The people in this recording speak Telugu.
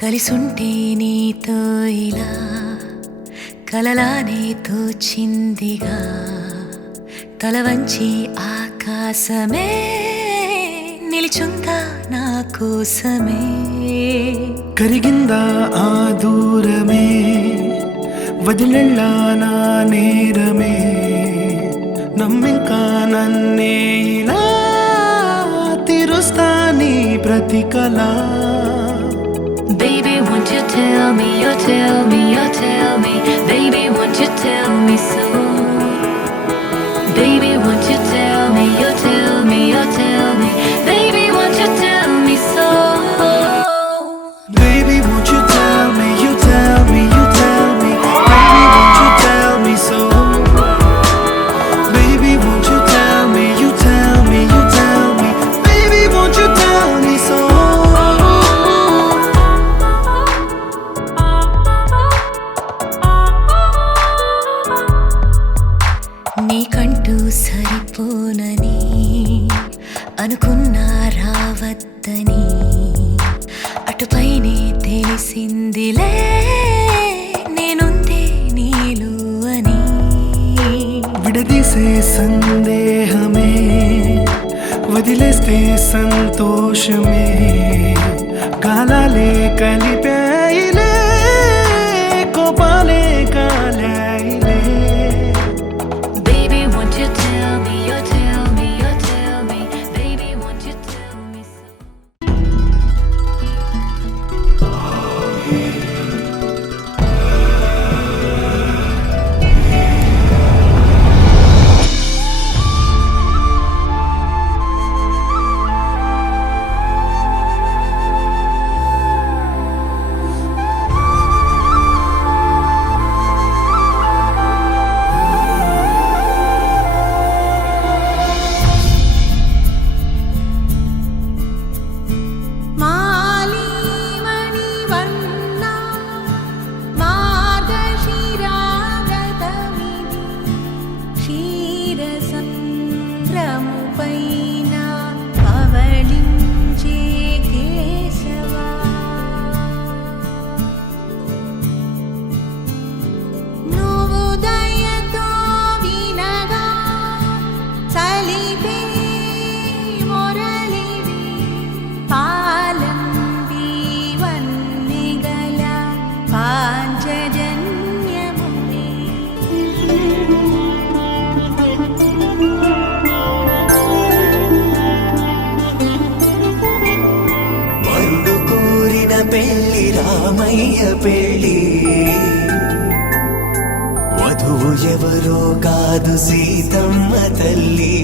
కలిసుంటే నీతో ఇలా కలలానే తోచిందిగా తల వంచి ఆకాశమే నిలిచుందా నా కోసమే కరిగిందా ఆ దూరమే వదిలెళ్ళా నా నేరమే నమ్మింకా నన్నే ఇలా తీరుస్తా నీ ప్రతి కళ Baby, won't you tell me, you tell me, you tell me Baby, won't you tell me so Baby, won't you tell me, you tell me, you tell me Baby, won't you tell me so Baby, won't you tell me, you tell me, you tell me Baby, won't you tell me so Baby, won't you tell me, you tell me, you tell me Baby, won't you tell me so నీకంటూ సరిపోనని అనుకున్నా రావద్దని అటుపైనే తెలిసిందిలే నేనుందే నీలో అని విడదీసే సందేహమే వదిలేస్తే సంతోషమే కాలాలే కలిపాయిలే కోపాలే కాలాయిలే Baby, won't you tell me, you tell me, you tell me Baby, won't you tell me so పెళ్లి రామయ్య పెళ్లి వధువు ఎవరో కాదు సీతమ్మ తల్లి